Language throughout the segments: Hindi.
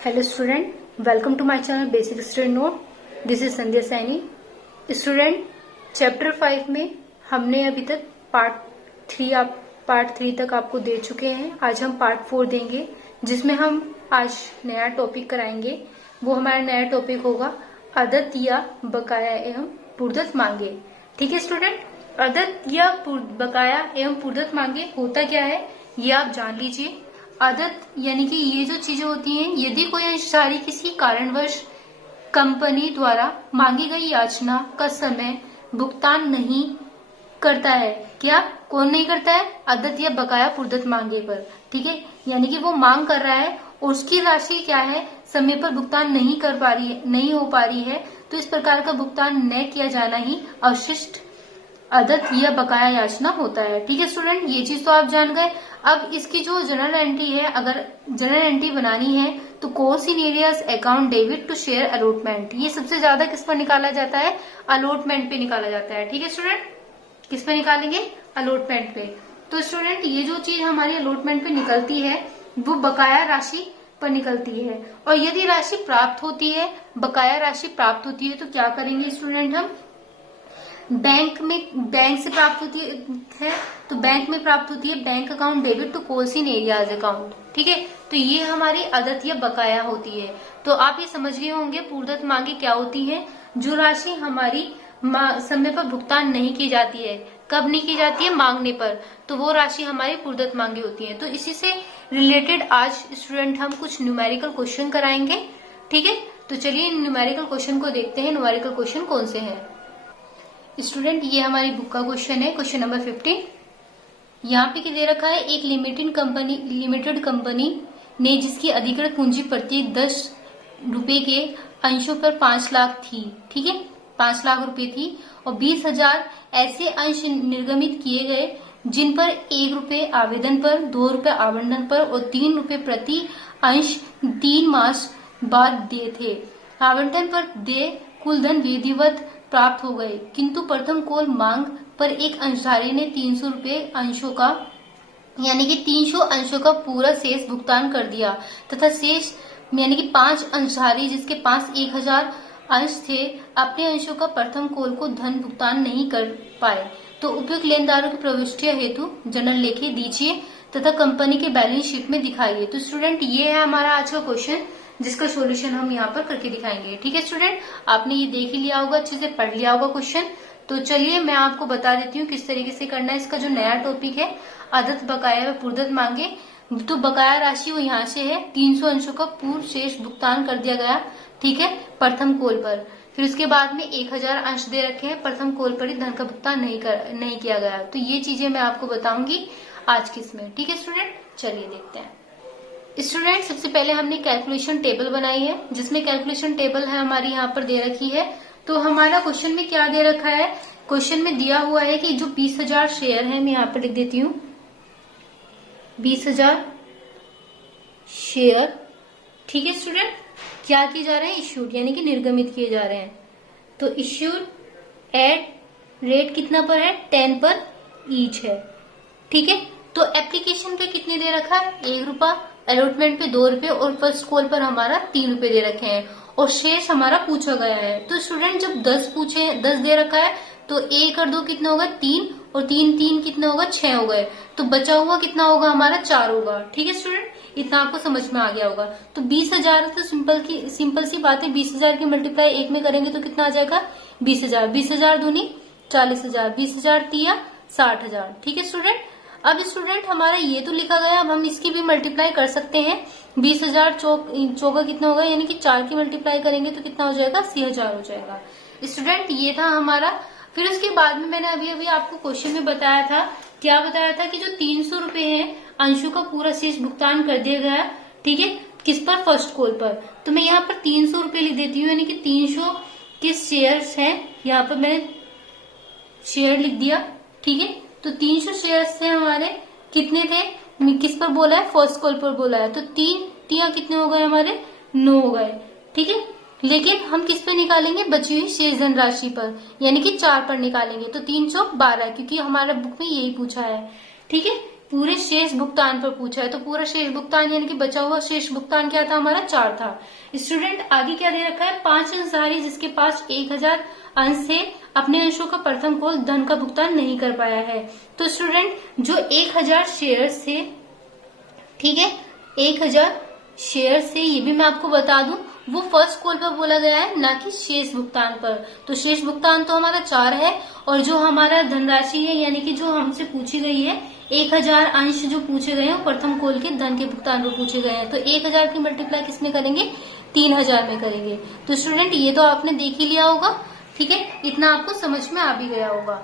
Hello student, welcome to my channel basic student note. This is Sandhya Saini. Student, chapter 5 में हमने अभी तक पार्ट 3 तक आपको दे चुके हैं। आज हम पार्ट 4 देंगे, जिसमें हम आज नया टॉपिक कराएंगे। वो हमारा नया टॉपिक होगा आदत या बकाया एवं पूर्वत मांगे। ठीक है स्टूडेंट, आदत या बकाया एवं पूर्वत मांगे होता क्या है ये आप जान लीजिए। आदत यानी कि ये जो चीजें होती हैं, यदि कोई अंशधारी किसी कारणवश कंपनी द्वारा मांगी गई याचना का समय भुगतान नहीं करता है। क्या कौन नहीं करता है? आदत या बकाया पूर्वत मांगे पर। ठीक है, यानी कि वो मांग कर रहा है और उसकी राशि क्या है, समय पर भुगतान नहीं हो पा रही है, तो इस प्रकार का भुगतान न किया जाना ही अवशिष्ट आदत या बकाया याचना होता है। ठीक है स्टूडेंट, ये चीज तो आप जान गए। अब इसकी जो जनरल एंट्री है, अगर जनरल एंट्री बनानी है तो calls in arrears account debit to share allotment, ये सबसे ज्यादा किस पर निकाला जाता है? अलॉटमेंट पे निकाला जाता है। ठीक है स्टूडेंट, किस पे निकालेंगे? अलॉटमेंट पे। तो स्टूडेंट, ये जो चीज हमारी अलॉटमेंट पे निकलती है वो बकाया राशि पर निकलती है। और यदि राशि प्राप्त होती है, बकाया राशि प्राप्त होती है, तो क्या करेंगे स्टूडेंट? हम बैंक से प्राप्त होती है, तो बैंक में प्राप्त होती है bank account debit to calls in arrears account. ठीक है, तो ये हमारी आदत या बकाया होती है। तो आप ये समझ गए होंगे पूर्वत मांगे क्या होती है। जो राशि हमारी समय पर भुगतान नहीं की जाती है, कब नहीं की जाती है? मांगने पर, तो वो राशि हमारी पूर्वत मांगे होती है। तो इसी से रिलेटेड आज स्टूडेंट हम कुछ न्यूमेरिकल क्वेश्चन कराएंगे। ठीक है, तो चलिए न्यूमेरिकल क्वेश्चन को देखते हैं। न्यूमेरिकल क्वेश्चन कौन से हैं स्टूडेंट? ये हमारी बुक का क्वेश्चन है, क्वेश्चन नंबर 15। यहाँ पे क्या दे रखा है? एक लिमिटेड कंपनी ने जिसकी अधिकृत पूंजी प्रत्येक 10 रुपए के अंशों पर 5 लाख थी। ठीक है, 5 लाख रुपए थी और 20,000 ऐसे अंश निर्गमित किए गए जिन पर 1 रुपए आवेदन पर, 2 रुपए आवंटन पर और 3 रुपए प्रति अंश 3 मास बाद दिए थे। आवंटन पर दे कुल धन विधिवत प्राप्त हो गए, किंतु प्रथम कॉल मांग पर एक अंशधारी ने 300 रुपए अंशों का यानी कि 300 अंशों का पूरा शेष भुगतान कर दिया तथा शेष यानी कि 5 अंशधारी जिसके पास 1000 अंश थे, अपने अंशों का प्रथम कॉल को धन भुगतान नहीं कर पाए। तो उपयुक्त लेनदारों की प्रविष्टियां हेतु जनरल लेखे दीजिए तथा कंपनी के बैलेंस शीट में दिखाइए। तो स्टूडेंट, ये है हमारा आज का क्वेश्चन, जिसका सॉल्यूशन हम यहाँ पर करके दिखाएंगे। ठीक है स्टूडेंट, आपने ये देख ही लिया होगा, अच्छे से पढ़ लिया होगा क्वेश्चन। तो चलिए मैं आपको बता देती हूँ किस तरीके से करना है। इसका जो नया टॉपिक है आदत बकाया व पूर्वत मांगे, तो बकाया राशि वो यहाँ से है 300 अंशों का पूर्व शेष भुगतान कर दिया गया। ठीक है, प्रथम कॉल पर। फिर उसके बाद में 1000 अंश दे रखे हैं, प्रथम कॉल पर ही धन का भुगतान नहीं किया गया। तो ये चीजें मैं आपको बताऊंगी आज की इसमें। ठीक है स्टूडेंट, चलिए देखते हैं। स्टूडेंट, सबसे पहले हमने कैलकुलेशन टेबल बनाई है, जिसमें कैलकुलेशन टेबल है हमारी यहाँ पर दे रखी है। तो हमारा क्वेश्चन में क्या दे रखा है? क्वेश्चन में दिया हुआ है कि जो 20,000 शेयर है, मैं यहाँ पर लिख देती हूँ 20,000 शेयर। ठीक है स्टूडेंट, क्या किए जा रहे हैं? इश्यूड यानी कि निर्गमित किए जा रहे हैं। तो इश्यूड एट रेट कितना पर है? 10 पर ईच है। ठीक है, तो एप्लीकेशन पे कितने दे रखा है? 1 रुपया, अलॉटमेंट पे 2 रुपए और फर्स्ट कॉल पर हमारा 3 रुपए दे रखे हैं और शेष हमारा पूछा गया है। तो स्टूडेंट, जब 10 दे रखा है तो 1 और 2 कितना होगा? 3 और 3 कितना होगा? 6 हो गए। तो बचा हुआ कितना होगा हमारा? 4 होगा। ठीक है स्टूडेंट, इतना आपको समझ में आ गया होगा। तो 20,000 तो सिंपल सी बात है, 20,000 की मल्टीप्लाई 1 में करेंगे तो कितना आ जाएगा? 20,000। 20,000 दूनी 40,000, 20,000 तिया 60,000। ठीक है स्टूडेंट, अब स्टूडेंट हमारा ये तो लिखा गया, अब हम इसकी भी मल्टीप्लाई कर सकते हैं। 20,000 चौका कितना होगा? यानी कि 4 की मल्टीप्लाई करेंगे तो कितना हो जाएगा? 80,000 हो जाएगा। स्टूडेंट, ये था हमारा। फिर उसके बाद में मैंने अभी आपको क्वेश्चन में बताया था, क्या बताया था कि जो 300 रुपए है अंशों का पूरा शेष भुगतान कर दिया गया। ठीक है, किस पर? फर्स्ट कॉल पर। तो मैं यहाँ पर 300 रुपए लिख देती हूँ, यानी कि 300 किस शेयर्स है, यहाँ पर मैंने शेयर लिख दिया। ठीक है, तो 300 शेयर्स थे हमारे, कितने थे? किस पर बोला है? फर्स्ट कॉल पर बोला है। तो 3 तिया कितने हो गए हमारे? 9 हो गए। ठीक है, लेकिन हम किस पे निकालेंगे? बची हुई शेष धनराशि पर, यानी कि 4 पर निकालेंगे। तो 312, क्योंकि हमारा बुक में यही पूछा है। ठीक है, पूरे शेष भुगतान पर पूछा है, तो पूरा शेष भुगतान यानी कि बचा हुआ शेष भुगतान क्या था हमारा, 4 था। स्टूडेंट आगे क्या दे रखा है, 5 अंशधारी जिसके पास 1000 अंश से अपने अंशों का प्रथम कोल धन का भुगतान नहीं कर पाया है। तो स्टूडेंट जो 1000 शेयर से, ठीक है, 1000 शेयर से, ये भी मैं आपको बता दूं, वो फर्स्ट कॉल पर बोला गया है, ना कि शेष भुगतान पर। तो शेष भुगतान तो हमारा 4 है, और जो हमारा धनराशि है यानी कि जो हमसे पूछी गई है 1000 अंश जो पूछे गए हैं प्रथम कॉल के धन के भुगतान पर पूछे गए हैं, तो 1000 की मल्टीप्लाई किसमें करेंगे, 3000 में करेंगे। तो स्टूडेंट ये तो आपने देख ही लिया होगा, ठीक है, इतना आपको समझ में आ भी गया होगा।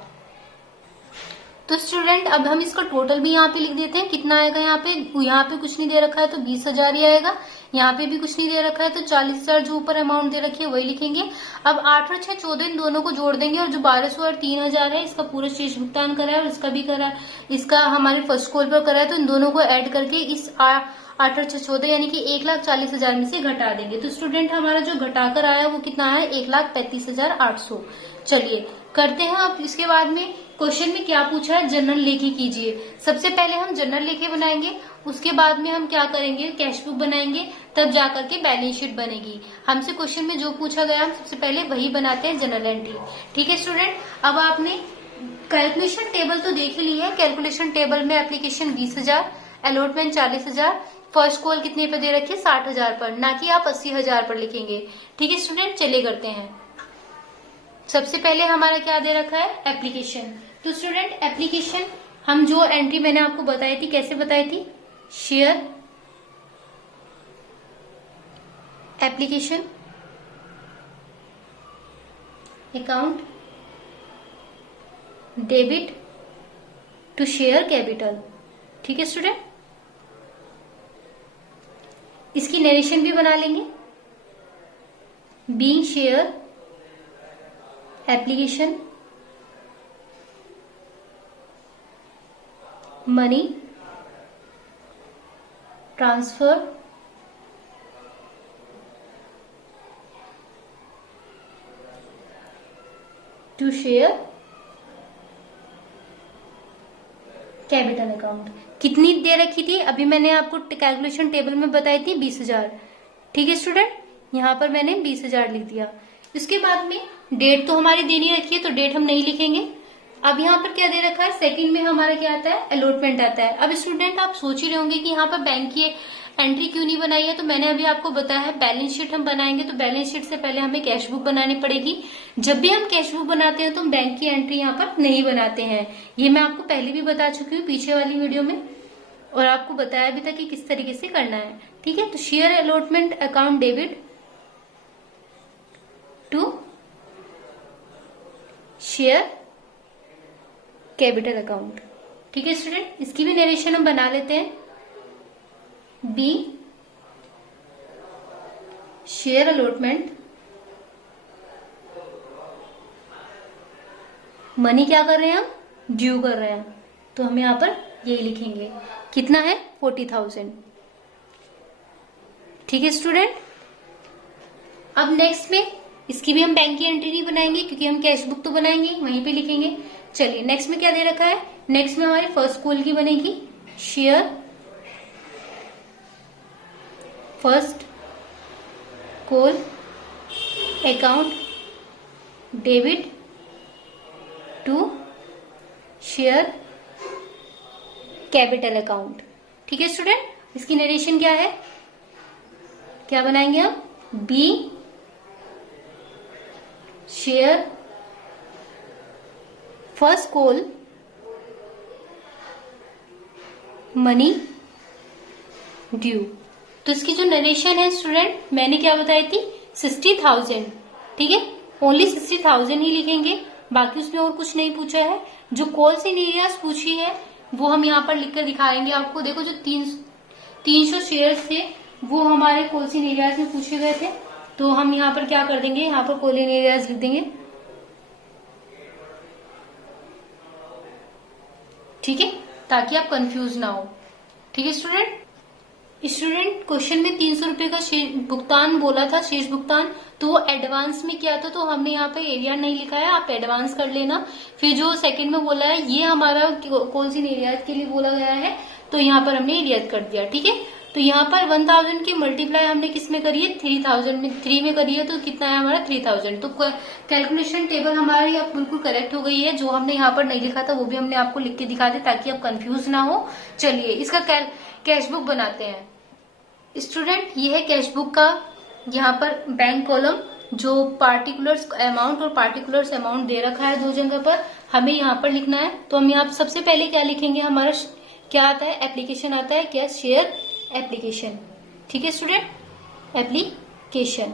तो स्टूडेंट अब हम इसका टोटल भी यहाँ पे लिख देते हैं, कितना आएगा यहाँ पे कुछ नहीं दे रखा है तो 20,000 ही आएगा, यहाँ पे भी कुछ नहीं दे रखा है तो 40,000 जो ऊपर अमाउंट दे रखी है वही लिखेंगे। अब 8 और 6 14 इन दोनों को जोड़ देंगे, और जो 1200 और 3000 है इसका पूरा शेष भुगतान करा है और इसका भी करा है, इसका हमारे फर्स्ट कॉल पर करा है, तो इन दोनों को ऐड करके इस 8 और 6 14 यानी कि 1,40,000 में से घटा देंगे। तो स्टूडेंट हमारा जो घटाकर आया वो कितना है, 1,35,800। चलिए करते हैं। अब इसके बाद में क्वेश्चन में क्या पूछा है, जनरल लेखे कीजिए। सबसे पहले हम जनरल लेखे बनाएंगे, उसके बाद में हम क्या करेंगे, कैश बुक बनाएंगे, तब जाकर के बैलेंस शीट बनेगी। हमसे क्वेश्चन में जो पूछा गया हम सबसे पहले वही बनाते हैं, जनरल एंट्री। ठीक है स्टूडेंट, अब आपने कैलकुलेशन टेबल तो देख ही ली है। कैलकुलेशन टेबल में एप्लीकेशन 20,000, अलॉटमेंट 40,000, फर्स्ट कॉल कितने पे दे रखी है, 60,000 पर, ना कि आप 80,000 पर लिखेंगे। ठीक है स्टूडेंट, चलिए करते हैं। सबसे पहले हमारा क्या दे रखा है, एप्लीकेशन। तो स्टूडेंट एप्लीकेशन हम जो एंट्री मैंने आपको बताई थी, कैसे बताई थी, share application account debit to share capital. ठीक है स्टूडेंट, इसकी नरेशन भी बना लेंगे, being share application money transfer to share capital account. कितनी दे रखी थी, अभी मैंने आपको कैलकुलेशन टेबल में बताई थी 20,000। ठीक है स्टूडेंट, यहां पर मैंने 20,000 लिख दिया। इसके बाद में डेट तो हमारी देनी रखी है, तो डेट हम नहीं लिखेंगे। अब यहाँ पर क्या दे रखा है, सेकंड में हमारा क्या आता है, अलॉटमेंट आता है। अब स्टूडेंट आप सोच ही रहे होंगे कि यहाँ पर बैंक की एंट्री क्यों नहीं बनाई है, तो मैंने अभी आपको बताया है बैलेंस शीट हम बनाएंगे, तो बैलेंस शीट से पहले हमें कैश बुक बनानी पड़ेगी। जब भी हम कैश बुक बनाते हैं तो हम बैंक की एंट्री यहाँ पर नहीं बनाते हैं, ये मैं आपको पहले भी बता चुकी हूँ पीछे वाली वीडियो में, और आपको बताया भी था कि किस तरीके से करना है। ठीक है, तो share allotment account debit to share capital account. ठीक है स्टूडेंट, इसकी भी नरेशन हम बना लेते हैं, बी शेयर अलॉटमेंट मनी क्या कर रहे हैं हम, ड्यू कर रहे हैं, तो हम यहां पर यही लिखेंगे, कितना है 40,000। ठीक है स्टूडेंट, अब नेक्स्ट में इसकी भी हम बैंक की एंट्री नहीं बनाएंगे क्योंकि हम कैश बुक तो बनाएंगे, वहीं पे लिखेंगे। चलिए नेक्स्ट में क्या दे रखा है, नेक्स्ट में हमारी फर्स्ट कॉल की बनेगी, share first call account debit to share capital account. ठीक है स्टूडेंट, इसकी नरेशन क्या है, क्या बनाएंगे हम, be share first call money due. तो इसकी जो नरेशन है स्टूडेंट मैंने क्या बताई थी, 60,000। ठीक है, ओनली 60,000 ही लिखेंगे, बाकी उसमें और कुछ नहीं पूछा है। जो कॉल इन एरियाज पूछी है वो हम यहाँ पर लिखकर दिखाएंगे आपको। देखो जो 300 शेयर्स थे वो हमारे कॉल इन एरियाज में पूछे गए थे, तो हम यहाँ पर क्या कर देंगे, यहाँ पर कॉल इन एरियाज लिख देंगे। ठीक है, ताकि आप कंफ्यूज ना हो। ठीक है स्टूडेंट, स्टूडेंट क्वेश्चन में 300 रुपए का भुगतान बोला था, शेष भुगतान, तो वो एडवांस में किया था, तो हमने यहाँ पे एरिया नहीं लिखा है, आप एडवांस कर लेना। फिर जो सेकंड में बोला है ये हमारा कौन सी एरियाज के लिए बोला गया है, तो यहाँ पर हमने एरियाज कर दिया। ठीक है, तो यहाँ पर 1000 की मल्टीप्लाई हमने किस में करी है, 3000 में, 3 में करी है, तो कितना है हमारा 3000। तो कैलकुलेशन टेबल हमारी अब बिल्कुल करेक्ट हो गई है। जो हमने यहाँ पर नहीं लिखा था वो भी हमने आपको लिख के दिखा दिया ताकि आप कंफ्यूज ना हो। चलिए इसका कैश बुक बनाते हैं। स्टूडेंट ये है कैश बुक का यहाँ पर बैंक कॉलम, जो पार्टिकुलर्स अमाउंट और पार्टिकुलर्स अमाउंट दे रखा है दो जगह पर, हमें यहाँ पर लिखना है। तो हम यहाँ सबसे पहले क्या लिखेंगे, हमारा क्या आता है, एप्लीकेशन आता है, क्या, शेयर एप्लीकेशन। ठीक है स्टूडेंट, एप्लीकेशन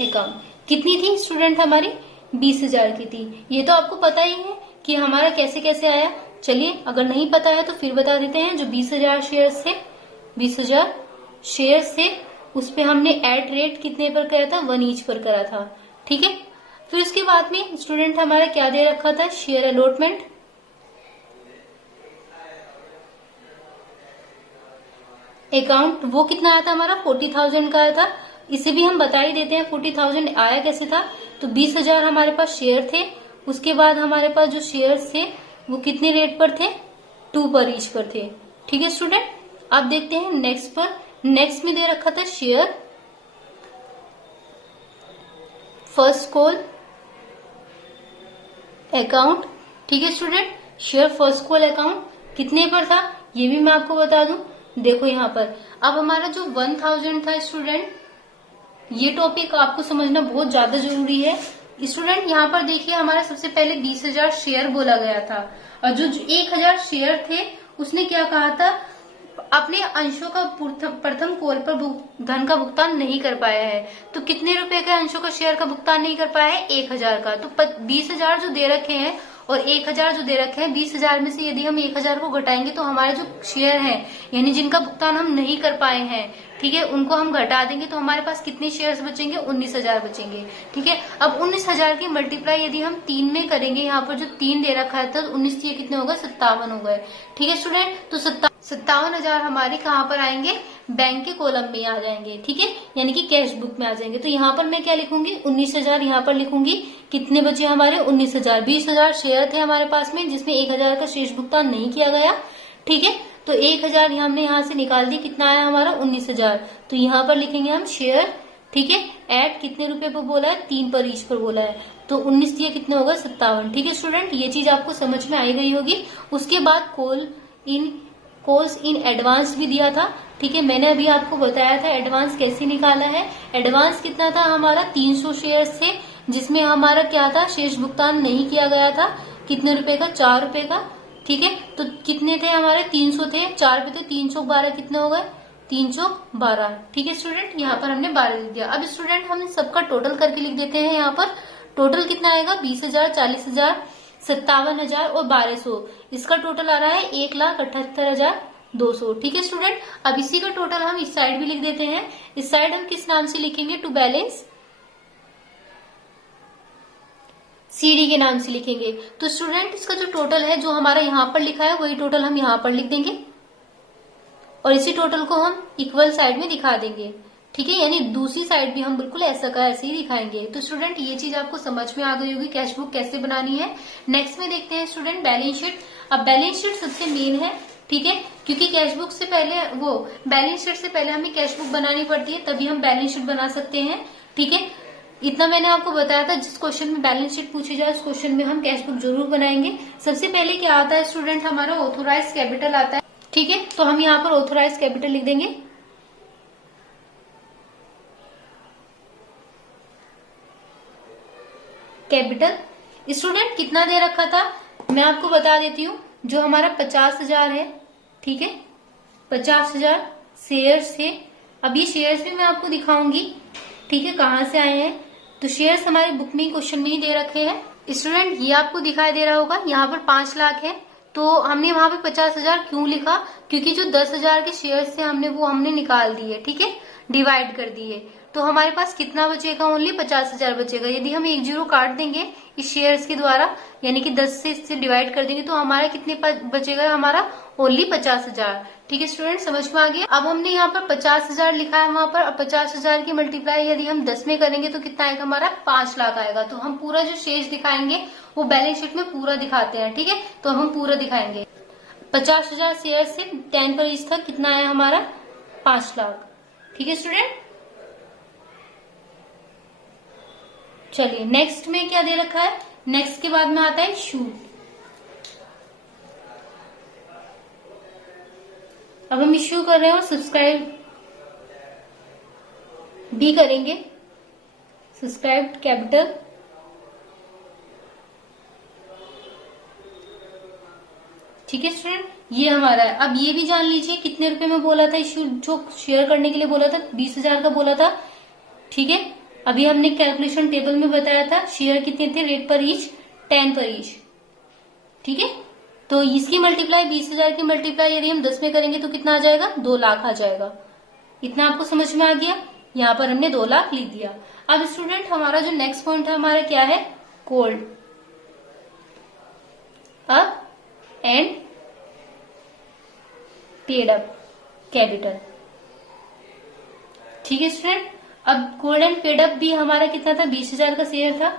अकाउंट कितनी थी स्टूडेंट, हमारी 20,000 की थी। ये तो आपको पता ही है कि हमारा कैसे कैसे आया। चलिए अगर नहीं पता है तो फिर बता देते हैं। जो 20,000 शेयर्स थे, 20,000 शेयर्स थे, उस पे हमने एट रेट कितने पर करा था, 1 ईच पर करा था। ठीक है, फिर उसके बाद में स्टूडेंट हमारा क्या दे रखा था, शेयर अलॉटमेंट अकाउंट, वो कितना आया था हमारा, 40,000 का आया था। इसे भी हम बता ही देते हैं 40,000 आया कैसे था। तो 20,000 हमारे पास शेयर थे, उसके बाद हमारे पास जो शेयर्स थे वो कितने रेट पर थे, 2 पर ईच पर थे। ठीक है स्टूडेंट, अब देखते हैं नेक्स्ट पर। नेक्स्ट में दे रखा था शेयर फर्स्ट कॉल अकाउंट। ठीक है student, share first call account कितने पर था, ये भी मैं आपको बता दूं। देखो यहाँ पर अब हमारा जो 1000 था स्टूडेंट, ये टॉपिक आपको समझना बहुत ज्यादा जरूरी है। स्टूडेंट यहाँ पर देखिए हमारा सबसे पहले 20,000 शेयर बोला गया था, और जो 1000 शेयर थे उसने क्या कहा था, अपने अंशों का प्रथम कॉल पर धन का भुगतान नहीं कर पाया है। तो कितने रुपए के अंशों का शेयर का भुगतान नहीं कर पाया है, 1000 का। तो 20,000 जो दे रखे हैं और 1000 जो दे रखे हैं, 20,000 में से यदि हम 1000 को घटाएंगे तो हमारे जो शेयर हैं, यानी जिनका भुगतान हम नहीं कर पाए हैं, ठीक है, उनको हम घटा देंगे तो हमारे पास कितने शेयर्स बचेंगे, 19,000 बचेंगे। ठीक है, अब 19,000 की मल्टीप्लाई यदि हम 3 में करेंगे, यहाँ पर जो 3 दे रखा है तो 19 ये कितने हो गए, 57 हो गए। ठीक है स्टूडेंट, तो 57,000 हमारे कहाँ पर आएंगे, बैंक के कॉलम में आ जाएंगे। ठीक है, यानी कि कैश बुक में आ जाएंगे। तो यहाँ पर मैं क्या लिखूंगी, 19,000 यहाँ पर लिखूंगी। कितने बचे हमारे, 19,000। 20,000 शेयर थे हमारे पास में, जिसमें 1,000 का शेष भुगतान नहीं किया गया। ठीक है, तो 1,000 हमने यहाँ से निकाल दी, कितना आया हमारा, 19,000। तो यहाँ पर लिखेंगे हम शेयर। ठीक है, एट कितने रुपए पर बोला है, 3 पर ईच पर बोला है, तो 19 ये कितने होगा, 57। ठीक है स्टूडेंट, ये चीज आपको समझ में आई गई होगी। उसके बाद कॉल्स इन एडवांस भी दिया था। ठीक है, मैंने अभी आपको बताया था एडवांस कैसे निकाला है। एडवांस कितना था हमारा, 300 शेयर्स थे, जिसमें हमारा क्या था, शेष भुगतान नहीं किया गया था। कितने रुपए का, 4 रुपए का। ठीक है, तो कितने थे हमारे, 300 थे, 4 पे थे, 3 चौक 12 कितने हो गए, 3 चौक 12। ठीक है स्टूडेंट, यहाँ पर हमने 12 लिख दिया। अब स्टूडेंट हम सबका टोटल करके लिख देते हैं। यहाँ पर टोटल कितना आएगा, 20,000, 40,000, 57,000 और 1200। इसका टोटल आ रहा है 1,78,200। ठीक है स्टूडेंट, अब इसी का टोटल हम इस साइड भी लिख देते हैं। इस साइड हम किस नाम से लिखेंगे, टू बैलेंस सीडी के नाम से लिखेंगे। तो स्टूडेंट इसका जो टोटल है, जो हमारा यहाँ पर लिखा है, वही टोटल हम यहाँ पर लिख देंगे और इसी टोटल को हम इक्वल साइड में दिखा देंगे। ठीक है, यानी दूसरी साइड भी हम बिल्कुल ऐसा का ऐसे ही दिखाएंगे। तो स्टूडेंट ये चीज आपको समझ में आ गई होगी, कैश बुक कैसे बनानी है। नेक्स्ट में देखते हैं स्टूडेंट बैलेंस शीट। अब बैलेंस शीट सबसे मेन है, ठीक है, क्योंकि कैश बुक से पहले बैलेंस शीट से पहले हमें कैश बुक बनानी पड़ती है, तभी हम बैलेंस शीट बना सकते हैं। ठीक है, इतना मैंने आपको बताया था। जिस क्वेश्चन में बैलेंस शीट पूछी जाए उस क्वेश्चन में हम कैश बुक जरूर बनाएंगे। सबसे पहले क्या आता है स्टूडेंट, हमारा ऑथोराइज कैपिटल आता है। ठीक है, तो हम यहाँ पर ऑथोराइज कैपिटल लिख देंगे। कैपिटल स्टूडेंट कितना दे रखा था, मैं आपको बता देती हूँ। जो हमारा 50,000 है, ठीक है, 50,000 शेयर्स थे। अब ये शेयर्स भी मैं आपको दिखाऊंगी, ठीक है, कहाँ से आए हैं। तो शेयर्स हमारे बुक में क्वेश्चन में ही दे रखे हैं। स्टूडेंट ये आपको दिखाई दे रहा होगा, यहाँ पर 5 लाख है, तो हमने वहां पे 50,000 क्यों लिखा, क्योंकि जो 10,000 के शेयर्स थे हमने निकाल दिए। ठीक है, डिवाइड कर दिए तो हमारे पास कितना बचेगा, ओनली 50,000 बचेगा। यदि हम एक जीरो काट देंगे इस शेयर्स के द्वारा, यानी कि 10 से इससे डिवाइड कर देंगे तो हमारा कितने बचेगा, हमारा ओनली 50,000। ठीक है स्टूडेंट, समझ में आ गया। अब हमने यहाँ पर 50,000 लिखा है वहां पर, और 50,000 की मल्टीप्लाई यदि हम 10 में करेंगे तो कितना आएगा, हमारा 5 लाख आएगा। तो हम पूरा जो शेष दिखाएंगे वो बैलेंस शीट में पूरा दिखाते हैं। ठीक है, तो हम पूरा दिखाएंगे। 50,000 शेयर से 10% तक कितना आया हमारा, 5 लाख। ठीक है स्टूडेंट, चलिए नेक्स्ट में क्या दे रखा है, नेक्स्ट के बाद में आता है इशू। अब हम इश्यू कर रहे हैं और सब्सक्राइब भी करेंगे, सब्सक्राइब कैपिटल। ठीक है स्टूडेंट, ये हमारा है। अब ये भी जान लीजिए कितने रुपए में बोला था इश्यू, जो शेयर करने के लिए बोला था 20,000 का बोला था। ठीक है, अभी हमने कैलकुलेशन टेबल में बताया था शेयर कितने थे, रेट पर ईच 10 पर ईच। ठीक है, तो इसकी मल्टीप्लाई 20,000 की मल्टीप्लाई यदि हम 10 में करेंगे तो कितना आ जाएगा, 2 लाख आ जाएगा। इतना आपको समझ में आ गया, यहाँ पर हमने 2 लाख लिख दिया। अब स्टूडेंट हमारा जो नेक्स्ट पॉइंट है हमारा क्या है, cold up and paid up capital. ठीक है स्टूडेंट, अब कोल्ड एंड पेड अप भी हमारा कितना था, 20,000 का शेयर था।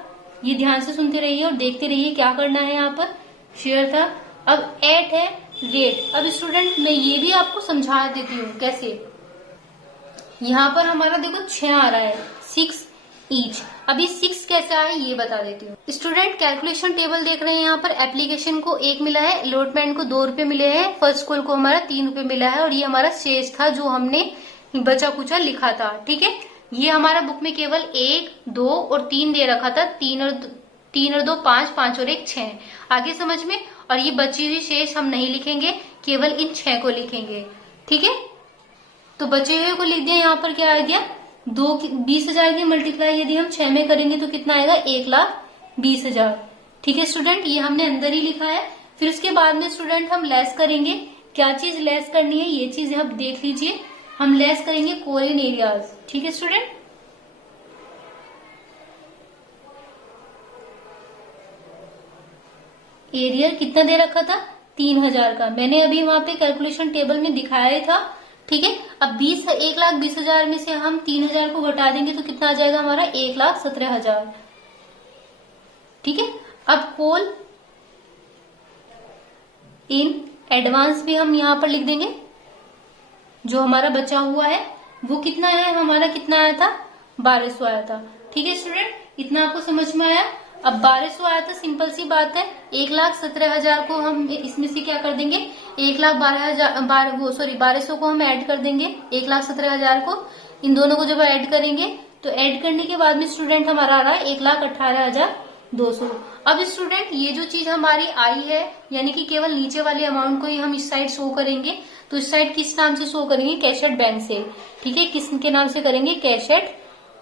ये ध्यान से सुनते रहिए और देखते रहिए क्या करना है। यहाँ पर शेयर था, अब एट है रेट। अब स्टूडेंट मैं ये भी आपको समझा देती हूँ कैसे। यहाँ पर हमारा देखो 6 आ रहा है, 6 ईच। अभी 6 कैसे आया ये बता देती हूँ। स्टूडेंट कैलकुलेशन टेबल देख रहे हैं, यहाँ पर एप्लीकेशन को 1 मिला है, अलॉटमेंट को 2 रुपए मिले हैं, फर्स्ट कॉल को हमारा 3 रुपए मिला है, और ये हमारा शेष था जो हमने बचा कुचा लिखा था। ठीक है, ये हमारा बुक में केवल 1, 2 और 3 दे रखा था, 3 और 2 5, 5 और 1 6। आगे समझ में। और ये बची हुई शेष हम नहीं लिखेंगे, केवल इन 6 को लिखेंगे। ठीक है, तो बचे हुए को लिख दिया। यहाँ पर क्या आ गया, 20,000 की मल्टीप्लाई यदि हम 6 में करेंगे तो कितना आएगा, 1,20,000। ठीक है स्टूडेंट, ये हमने अंदर ही लिखा है। फिर उसके बाद में स्टूडेंट हम लेस करेंगे। क्या चीज लेस करनी है, ये चीज आप देख लीजिए। हम लेस करेंगे कोरियन एरियाज। ठीक है स्टूडेंट, एरियर कितना दे रखा था, 3,000 का। मैंने अभी वहां पे कैलकुलेशन टेबल में दिखाया था। ठीक है, अब 1,20,000 में से हम 3,000 को घटा देंगे तो कितना आ जाएगा हमारा, 1,17,000। ठीक है, अब कोल इन एडवांस भी हम यहाँ पर लिख देंगे। जो हमारा बचा हुआ है वो कितना है, हमारा कितना आया था, 1,200 आया था। ठीक है स्टूडेंट, इतना आपको समझ में आया। अब 1,200 आया था, सिंपल सी बात है। 1,17,000 को हम इसमें से क्या कर देंगे, 1,12,000 को हम ऐड कर देंगे 1,17,000 को। इन दोनों को जब ऐड करेंगे तो ऐड करने के बाद में स्टूडेंट हमारा आ रहा है 1,18,200। अब स्टूडेंट ये जो चीज हमारी आई है, यानी कि केवल नीचे वाले अमाउंट को ही हम इस साइड शो करेंगे। तो इस साइड किस नाम से शो करेंगे, कैश एट बैंक से। ठीक है, किसके नाम से करेंगे, कैश एट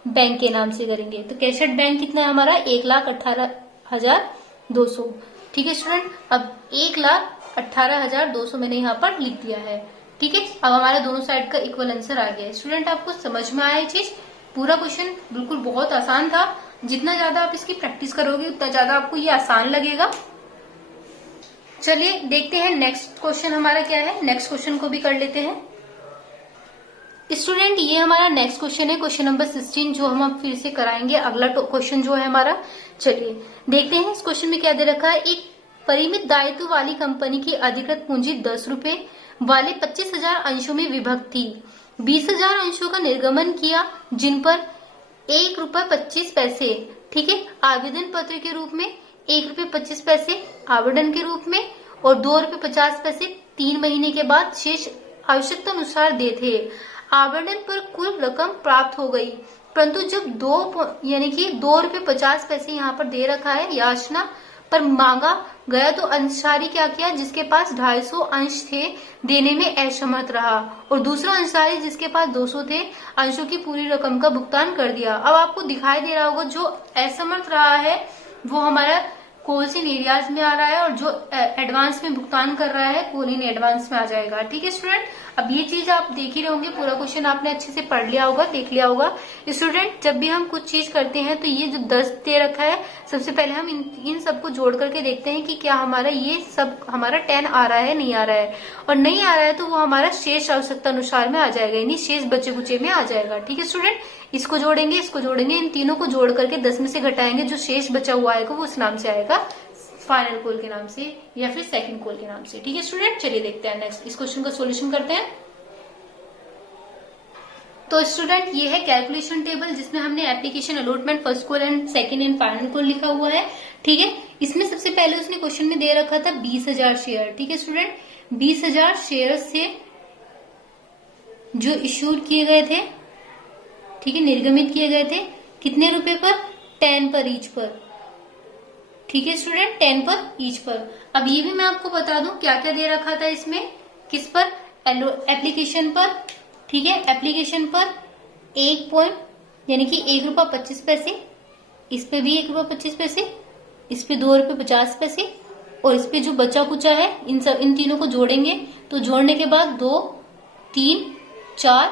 बैंक के नाम से करेंगे। तो कैश एट बैंक कितना है हमारा, 1,18,200। ठीक है स्टूडेंट, अब 1,18,200 मैंने यहाँ पर लिख दिया है। ठीक है, अब हमारा दोनों साइड का इक्वल आंसर आ गया है। स्टूडेंट आपको समझ में आया ये चीज। पूरा क्वेश्चन बिल्कुल बहुत आसान था। जितना ज्यादा आप इसकी प्रैक्टिस करोगे उतना ज्यादा आपको ये आसान लगेगा। चलिए देखते हैं नेक्स्ट क्वेश्चन हमारा क्या है। नेक्स्ट क्वेश्चन को भी कर लेते हैं। स्टूडेंट ये हमारा नेक्स्ट क्वेश्चन है, क्वेश्चन नंबर 16, जो हम अब फिर से कराएंगे। अगला क्वेश्चन जो है हमारा, चलिए देखते हैं इस क्वेश्चन में क्या दे रखा है। एक परिमित दायित्व वाली कंपनी की अधिकृत पूंजी 10 रुपए वाले 25,000 अंशों में विभक्त थी। 20,000 अंशों का निर्गमन किया, जिन पर 1 रुपये 25 पैसे, ठीक है, आवेदन पत्र के रूप में, 1 रुपये 25 पैसे आवंटन के रूप में, और 2 रुपये 50 पैसे 3 महीने के बाद शेष आवश्यकता अनुसार दे थे। आवंटन पर कुल रकम प्राप्त हो गई, परंतु जब 2 रुपये 50 पैसे यहाँ पर दे रखा है याचना पर मांगा गया तो अंसारी क्या किया, जिसके पास 250 अंश थे देने में असमर्थ रहा, और दूसरा अंसारी जिसके पास 200 थे अंशों की पूरी रकम का भुगतान कर दिया। अब आपको दिखाई दे रहा होगा जो असमर्थ रहा है वो हमारा कोल इन एरियाज में आ रहा है और जो एडवांस में भुगतान कर रहा है कोल इन एडवांस में आ जाएगा। ठीक है स्टूडेंट, अब ये चीज आप देख ही रहे होंगे, पूरा क्वेश्चन आपने अच्छे से पढ़ लिया होगा, देख लिया होगा। स्टूडेंट जब भी हम कुछ चीज करते हैं तो ये जो 10 दे रखा है, सबसे पहले हम इन सबको जोड़ करके देखते हैं कि क्या हमारा ये सब हमारा 10 आ रहा है, नहीं आ रहा है, और नहीं आ रहा है तो वो हमारा शेष आवश्यकता अनुसार में आ जाएगा, यानी शेष बचे कुचे में आ जाएगा। ठीक है स्टूडेंट, इसको जोड़ेंगे, इसको जोड़ेंगे, इन तीनों को जोड़ करके 10 में से घटाएंगे, जो शेष बचा हुआ आएगा वो उस नाम से आएगा, फाइनल कोल के नाम से या फिर सेकंड कोल के नाम से। ठीक है स्टूडेंट, चलिए देखते हैं नेक्स्ट, इस क्वेश्चन का सॉल्यूशन करते हैं। तो स्टूडेंट ये है कैलकुलेशन टेबल, जिसमें हमने application, allotment, first call and second and final call लिखा हुआ है। ठीक है, इसमें सबसे पहले उसने क्वेश्चन में दे रखा था 20,000 शेयर। ठीक है स्टूडेंट, 20,000 शेयर से जो इश्यूड किए गए थे, ठीक है, निर्गमित किए गए थे, कितने रुपए पर? 10 पर ईच पर। ठीक है स्टूडेंट, 10 पर ईच पर। अब ये भी मैं आपको बता दूं क्या क्या दे रखा था इसमें, किस पर? एप्लीकेशन पर। ठीक है, एप्लीकेशन पर 1 पॉइंट यानी कि 1 रुपया 25 पैसे, इस पे भी 1 रुपया 25 पैसे, इस पे 2 रुपये 50 पैसे, और इस पे जो बचा कुचा है इन तीनों को जोड़ेंगे, तो जोड़ने के बाद 2, 3, 4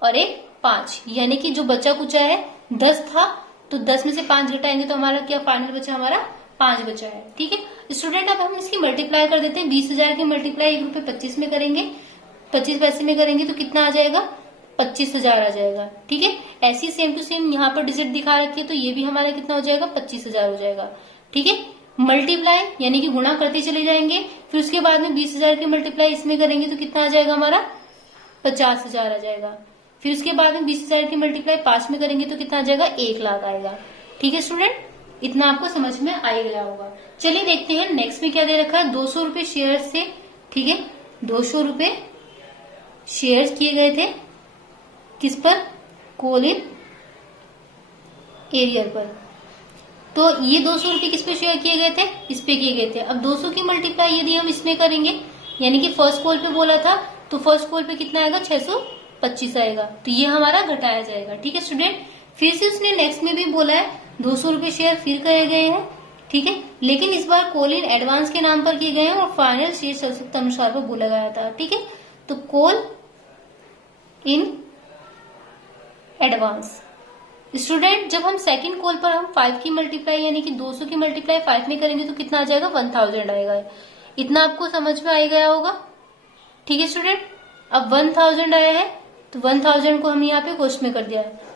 और 1 5, यानी कि जो बचा कुचा है 10 था, तो 10 में से 5 घटाएंगे तो हमारा क्या फाइनल बचा? हमारा 5 बचा है। ठीक है स्टूडेंट, अब हम इसकी मल्टीप्लाई कर देते हैं। 20,000 की मल्टीप्लाई 1 रुपये 25 में करेंगे, 25 पैसे में करेंगे तो कितना आ जाएगा? 25,000 आ जाएगा। ठीक है, ऐसी सेम टू सेम यहाँ पर डिजिट दिखा रखी है, तो ये भी हमारा कितना हो जाएगा? 25,000 हो जाएगा। ठीक है, मल्टीप्लाई यानी कि गुणा करते चले जाएंगे, फिर उसके बाद में 20,000 की मल्टीप्लाई इसमें करेंगे तो कितना आ जाएगा? हमारा 50,000 आ जाएगा। फिर उसके बाद में 20,000 की मल्टीप्लाई 5 में करेंगे तो कितना आ जाएगा? 1 लाख आएगा। ठीक है स्टूडेंट, इतना आपको समझ में आ गया होगा। चलिए देखते हैं नेक्स्ट में क्या दे रखा है। 200 रुपए शेयर से, ठीक है, 200 रुपए शेयर किए गए थे, किस पर? कोल इन एरियर पर। तो ये 200 रुपए किस पे शेयर किए गए थे? इस पे किए गए थे। अब 200 की मल्टीप्लाई यदि हम इसमें करेंगे, यानी कि फर्स्ट कोल पे बोला था, तो फर्स्ट कोल पे कितना आएगा? 625 आएगा, तो ये हमारा घटाया जाएगा। ठीक है स्टूडेंट, फिर से उसने नेक्स्ट में भी बोला है 200 रुपए शेयर फिर करे गए हैं। ठीक है, लेकिन इस बार कोल इन एडवांस के नाम पर किए गए हैं और फाइनल शेष आवश्यकता अनुसार पर बोला गया था। ठीक है, तो कोल इन एडवांस। स्टूडेंट जब हम सेकंड कॉल पर हम 5 की मल्टीप्लाई यानी कि 200 की मल्टीप्लाई 5 में करेंगे तो कितना आ जाएगा? 1000 आएगा। इतना आपको समझ में आ गया होगा। ठीक है स्टूडेंट, अब 1000 आया है तो 1000 को हम यहाँ पे कोष्ट में कर दिया है।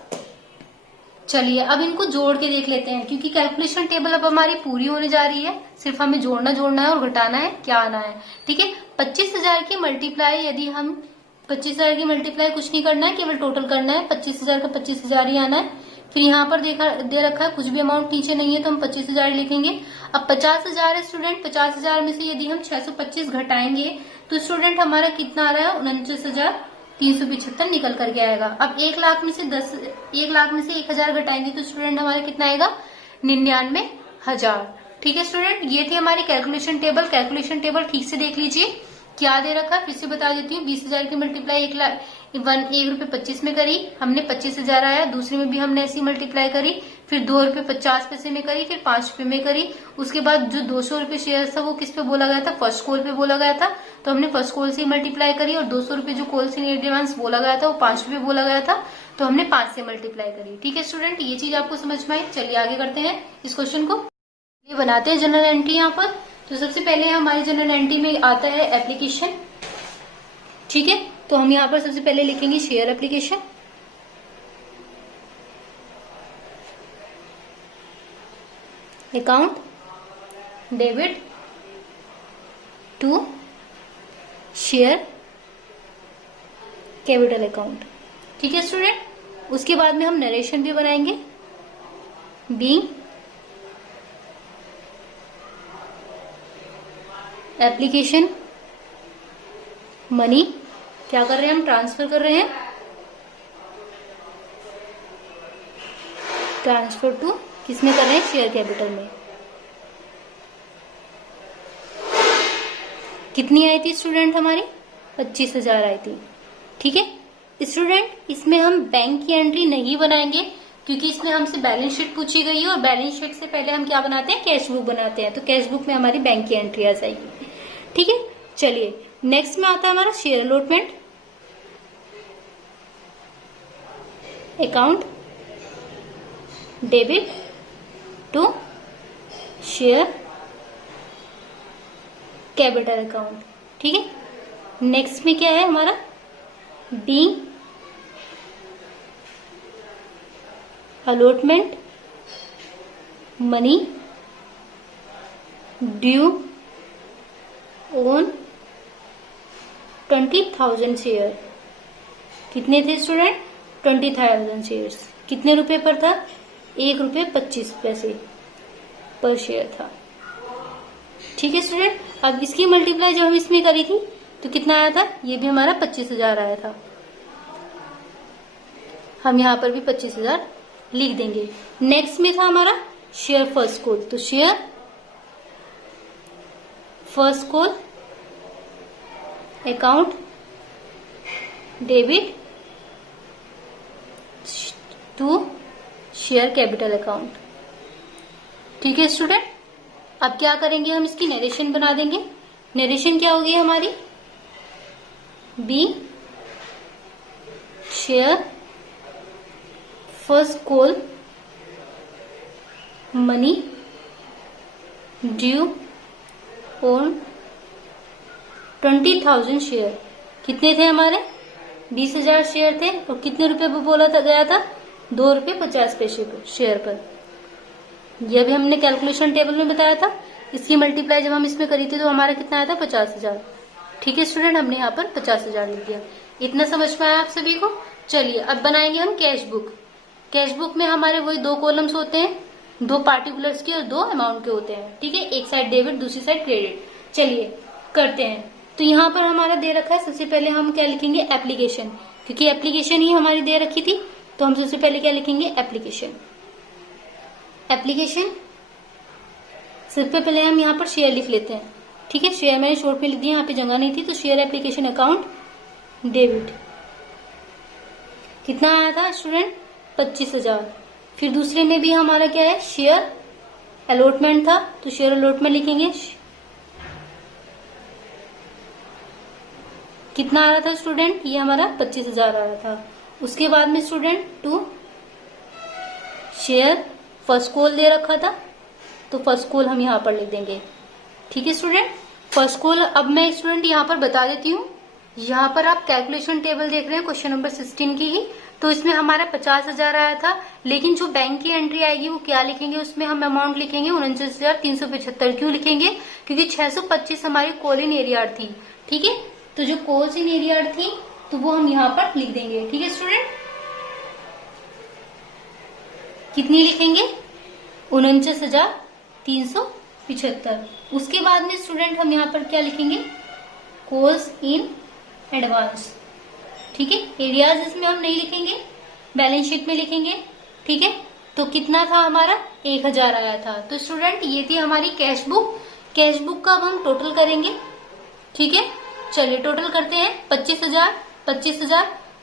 चलिए अब इनको जोड़ के देख लेते हैं, क्योंकि कैलकुलेशन टेबल अब हमारी पूरी होने जा रही है, सिर्फ हमें जोड़ना है और घटाना है, क्या आना है। ठीक है, 25,000 की मल्टीप्लाई यदि हम 25,000 की मल्टीप्लाई कुछ नहीं करना है, केवल टोटल करना है। 25,000 का 25,000 ही आना है। फिर यहाँ पर दे रखा है कुछ भी अमाउंट नीचे नहीं है तो हम 25,000 लिखेंगे। अब 50,000 है स्टूडेंट, 50,000 में से यदि हम 625 घटाएंगे तो स्टूडेंट हमारा कितना आ रहा है? 29,375 निकल करके आएगा। अब 1 लाख में से 1,000 घटाएंगे तो स्टूडेंट हमारा कितना आएगा? 99,000। ठीक है स्टूडेंट, ये थी हमारी कैलकुलेशन टेबल। कैलकुलेशन टेबल ठीक से देख लीजिए क्या दे रखा है, फिर से बता देती हूँ। 20,000 की मल्टीप्लाई 1 रुपये 25 में करी, हमने 25,000 आया। दूसरे में भी हमने ऐसी मल्टीप्लाई करी, फिर 2 रुपये 50 पैसे में करी, फिर 5 रुपए में करी। उसके बाद जो 200 रुपए शेयर था वो किस पे बोला गया था? फर्स्ट कॉल पे बोला गया था, तो हमने फर्स्ट कॉल से मल्टीप्लाई करी। और 200 रुपए जो कॉल से एडवांस बोला गया था वो 5 रुपए बोला गया था, तो हमने 5 से मल्टीप्लाई करी। ठीक है स्टूडेंट, ये चीज आपको समझ में आई। चलिए आगे करते हैं इस क्वेश्चन को। ये बनाते हैं जनरल एंट्री यहाँ पर। तो सबसे पहले हमारी जनरल एंट्री में आता है एप्लीकेशन। ठीक है, तो हम यहाँ पर सबसे पहले लिखेंगे share application. Account debit to share capital account. ठीक है स्टूडेंट, उसके बाद में हम नरेशन भी बनाएंगे। बीइंग एप्लीकेशन मनी, क्या कर रहे हैं हम? ट्रांसफर कर रहे हैं, ट्रांसफर टू किसमें कर रहे हैं? शेयर कैपिटल में। कितनी आई थी स्टूडेंट हमारी? 25,000 आई थी। ठीक है स्टूडेंट, इसमें हम बैंक की एंट्री नहीं बनाएंगे क्योंकि इसमें हमसे बैलेंस शीट पूछी गई है और बैलेंस शीट से पहले हम क्या बनाते हैं, कैश बुक बनाते हैं। तो कैश बुक में हमारी बैंक की एंट्री आ जाएगी। ठीक है, चलिए नेक्स्ट में आता है हमारा share allotment account debit to share capital account. ठीक है, नेक्स्ट में क्या है हमारा, the allotment money due on 20,000 share. कितने थे स्टूडेंट, 20,000 शेयर्स। कितने रुपए पर था, ₹1.25 पर शेयर था। ठीक है स्टूडेंट, अब इसकी मल्टीप्लाई जब हम इसमें करी थी तो कितना आया था, ये भी हमारा 25,000 आया था। हम यहाँ पर भी 25,000 लिख देंगे। नेक्स्ट में था हमारा शेयर फर्स्ट कॉल। तो share first call account debit to share capital account. ठीक है स्टूडेंट, अब क्या करेंगे, हम इसकी नरेशन बना देंगे। नरेशन क्या होगी हमारी, be share first call money due on 20,000 share. कितने थे हमारे, 20,000 शेयर थे और कितने रुपए पर बोला था, गया था ₹2.50 पर शेयर पर। यह भी हमने कैलकुलेशन टेबल में बताया था। इसकी मल्टीप्लाई जब हम इसमें करी थी तो हमारा कितना आया था, 50,000। ठीक है स्टूडेंट, हमने यहाँ पर 50,000 लिख दिया। इतना समझ में आया आप सभी को। चलिए अब बनाएंगे हम कैश बुक। कैश बुक में हमारे वही 2 कॉलम्स होते हैं, 2 पार्टिकुलर्स के और 2 अमाउंट के होते हैं। ठीक है, एक साइड डेबिट दूसरी साइड क्रेडिट। चलिए करते हैं। तो यहाँ पर हमारा दे रखा है, सबसे पहले हम क्या लिखेंगे, एप्लीकेशन, क्योंकि एप्लीकेशन ही हमारी दे रखी थी। तो हम सबसे पहले क्या लिखेंगे, एप्लीकेशन। एप्लीकेशन सबसे पहले हम यहाँ पर शेयर लिख लेते हैं। ठीक है, शेयर मैंने शॉर्ट में लिख दिया, यहाँ पे जगह नहीं थी। तो शेयर एप्लीकेशन अकाउंट डेबिट कितना आया था स्टूडेंट, 25,000। फिर दूसरे में भी हमारा क्या है, शेयर अलॉटमेंट था। तो शेयर अलॉटमेंट लिखेंगे, कितना आ रहा था स्टूडेंट, ये हमारा 25,000 आ रहा था। उसके बाद में student to share first call दे रखा था, तो फर्स्ट कॉल हम यहाँ पर लिख देंगे। ठीक है स्टूडेंट, फर्स्ट कॉल। अब मैं स्टूडेंट यहाँ पर बता देती हूँ, यहाँ पर आप कैलकुलेशन टेबल देख रहे हैं क्वेश्चन नंबर 16 की ही। तो इसमें हमारा 50,000 आया था, लेकिन जो बैंक की एंट्री आएगी वो क्या लिखेंगे, उसमें हम अमाउंट लिखेंगे 49,375। क्यों लिखेंगे, क्योंकि 625 हमारी कॉल इन एरियार्ड थी। ठीक है, तो जो कॉल्स इन एरियार्ड थी तो वो हम यहाँ पर लिख देंगे। ठीक है स्टूडेंट, कितनी लिखेंगे, 49,375। उसके बाद में स्टूडेंट हम यहाँ पर क्या लिखेंगे, कॉल्स इन एडवांस। ठीक है, एरियाज इसमें हम नहीं लिखेंगे, बैलेंस शीट में लिखेंगे। ठीक है, तो कितना था हमारा, 1,000 आया था। तो स्टूडेंट ये थी हमारी कैश बुक। कैश बुक का अब हम टोटल करेंगे। ठीक है, चलिए टोटल करते हैं। 25,000,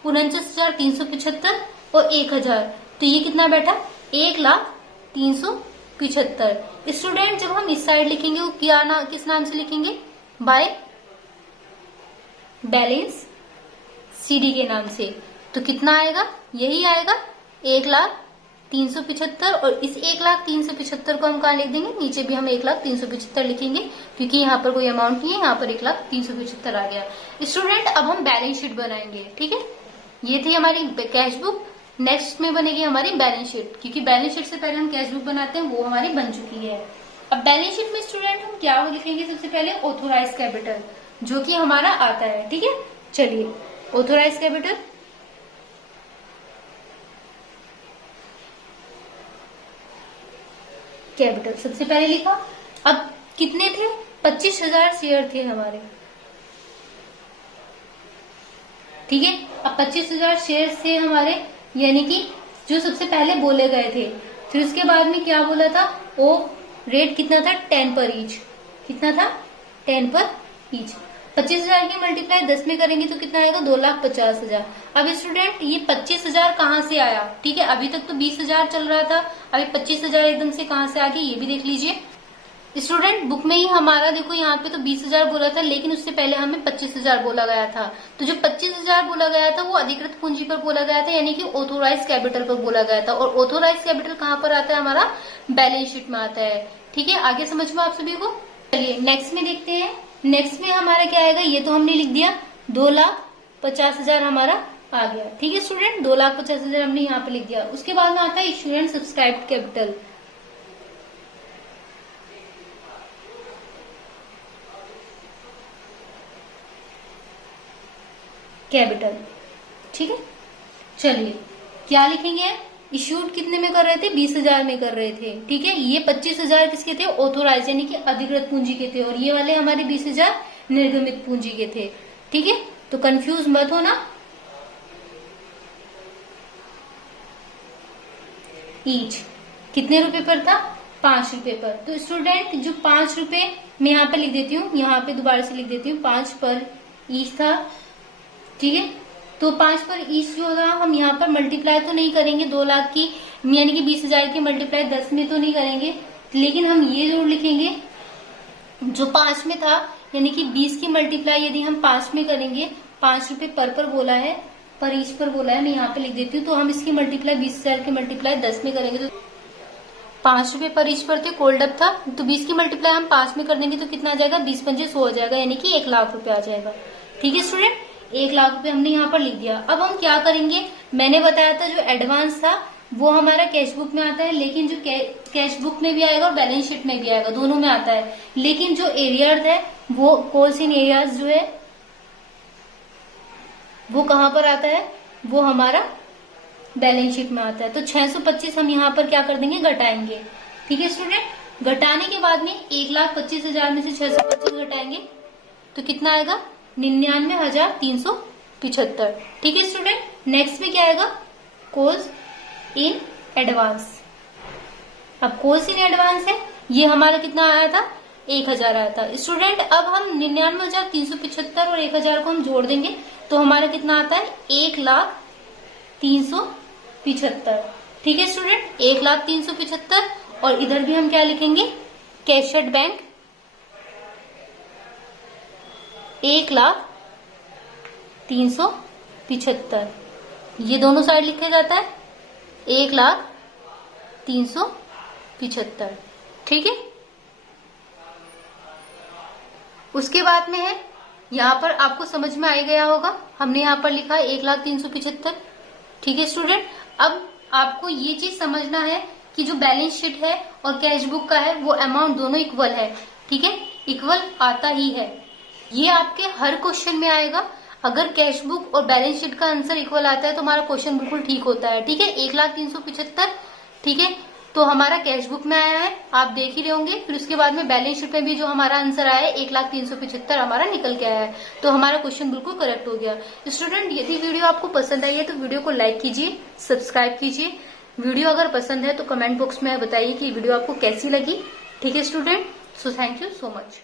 49,375 और 1,000। तो ये कितना बैठा, 1,03,75। स्टूडेंट जब हम इस साइड लिखेंगे वो क्या किस नाम से लिखेंगे, बाय बैलेंस सीडी के नाम से। तो कितना आएगा, यही आएगा 1,03,75। और इस 1,03,75 को हम कहाँ लिख देंगे, नीचे भी हम 1,03,75 लिखेंगे, क्योंकि यहाँ पर कोई अमाउंट नहीं है, यहाँ पर 1,03,75 आ गया। स्टूडेंट अब हम बैलेंस शीट बनाएंगे। ठीक है, ये थी हमारी कैश बुक। नेक्स्ट में बनेगी हमारी बैलेंस शीट, क्योंकि बैलेंस शीट से पहले हम कैश बुक बनाते हैं, वो हमारी बन चुकी है। अब बैलेंस शीट में स्टूडेंट हम क्या लिखेंगे, सबसे पहले ऑथोराइज कैपिटल, जो कि हमारा आता है। ठीक है, चलिए ऑथोराइज कैपिटल, कैपिटल सबसे पहले लिखा। अब कितने थे, 25,000 शेयर थे हमारे। ठीक है, अब 25,000 शेयर थे हमारे, यानी कि जो सबसे पहले बोले गए थे। फिर उसके बाद में क्या बोला था, ओ रेट कितना था, 10 पर ईच। कितना था, 10 पर ईच। 25,000 की मल्टीप्लाई 10 में करेंगे तो कितना आएगा, 2,50,000। अब स्टूडेंट ये 25,000 कहाँ से आया, ठीक है, अभी तक तो 20,000 चल रहा था, अभी 25,000 एकदम से कहाँ से आ गया ये भी देख लीजिए। स्टूडेंट बुक में ही हमारा देखो यहाँ पे तो 20,000 बोला था, लेकिन उससे पहले हमें 25,000 बोला गया था। तो जो 25,000 बोला गया था वो अधिकृत पूंजी पर बोला गया था, यानी कि ऑथोराइज कैपिटल पर बोला गया था। और ऑथोराइज कैपिटल कहाँ पर आता है, हमारा बैलेंस शीट में आता है। ठीक है, आगे समझ में आप सभी को। चलिए नेक्स्ट में देखते हैं। नेक्स्ट में हमारा क्या आएगा, ये तो हमने लिख दिया, 2,50,000 हमारा आ गया। ठीक है स्टूडेंट, 2,50,000 हमने यहाँ पे लिख दिया। उसके बाद में आता है इश्यूएंस सब्सक्राइब्ड कैपिटल। ठीक है, चलिए क्या लिखेंगे, इश्यूड कितने में कर रहे थे, 20,000 में कर रहे थे। ठीक है, ये 25,000 किसके थे, ऑथोराइज यानी कि अधिकृत पूंजी के थे, और ये वाले हमारे 20,000 निर्गमित पूंजी के थे। ठीक है, तो कंफ्यूज मत होना। ईच कितने रुपए पर था, 5 रुपए पर। तो स्टूडेंट जो 5 रुपए मैं यहाँ पे लिख देती हूँ, यहाँ पे दोबारा से लिख देती हूँ, 5 पर ईच था। ठीक है, तो 5 पर ईच जो था हम यहाँ पर मल्टीप्लाई तो नहीं करेंगे 2 लाख की, यानी कि 20,000 की मल्टीप्लाई 10 में तो नहीं करेंगे, लेकिन हम ये जरूर लिखेंगे जो 5 में था, यानी कि 20 की मल्टीप्लाई यदि हम 5 में करेंगे, 5 रुपए पर बोला है, पर ईच पर बोला है, मैं यहाँ पे लिख देती हूँ। तो हम इसकी मल्टीप्लाई 20,000 की मल्टीप्लाई 10 में करेंगे तो 5 रुपए पर ईच पर थे, कोल्ड अप था, तो 20 की मल्टीप्लाई हम 5 में कर देंगे तो कितना आ जाएगा, 20 पंजे 100 हो जाएगा, यानी कि 1 लाख रुपए आ जाएगा। ठीक है स्टूडेंट, 1 लाख रुपए हमने यहाँ पर लिख दिया। अब हम क्या करेंगे, मैंने बताया था जो एडवांस था वो हमारा कैश बुक में आता है, लेकिन जो कैश बुक में भी आएगा और बैलेंस शीट में भी आएगा, दोनों में आता है। लेकिन जो एरियर्स है वो कॉल्स इन एरियाज जो है वो कहाँ पर आता है, वो हमारा बैलेंस शीट में आता है। तो 625 हम यहाँ पर क्या कर देंगे, घटाएंगे। ठीक है स्टूडेंट, घटाने के बाद में 1,25,000 में से 625 घटाएंगे तो कितना आएगा, 99,375। ठीक है स्टूडेंट, नेक्स्ट में क्या आएगा, कॉल्स इन एडवांस। अब कॉल्स इन एडवांस है, ये हमारा कितना आया था, 1,000 आया था। स्टूडेंट अब हम 99,375 और 1,000 को हम जोड़ देंगे तो हमारा कितना आता है, 1,0375। ठीक है स्टूडेंट, 1,0375, और इधर भी हम क्या लिखेंगे, कैशड बैंक 1,0375, ये दोनों साइड लिखा जाता है 1,0375। ठीक है, उसके बाद में है, यहाँ पर आपको समझ में आ गया होगा, हमने यहाँ पर लिखा है 1,0375। ठीक है स्टूडेंट, अब आपको ये चीज समझना है कि जो बैलेंस शीट है और कैश बुक का है वो अमाउंट दोनों इक्वल है। ठीक है, इक्वल आता ही है, ये आपके हर क्वेश्चन में आएगा। अगर कैश बुक और बैलेंस शीट का आंसर इक्वल आता है तो हमारा क्वेश्चन बिल्कुल ठीक होता है। ठीक है, 1,0375। ठीक है, तो हमारा कैश बुक में आया है, आप देख ही रहे होंगे। फिर उसके बाद में बैलेंस शीट में भी जो हमारा आंसर आया है 1,0375 हमारा निकल के आया है, तो हमारा क्वेश्चन बिल्कुल करेक्ट हो गया। स्टूडेंट यदि वीडियो आपको पसंद आई है तो वीडियो को लाइक कीजिए, सब्सक्राइब कीजिए। वीडियो अगर पसंद है तो कमेंट बॉक्स में बताइए कि वीडियो आपको कैसी लगी। ठीक है student, so thank you so much.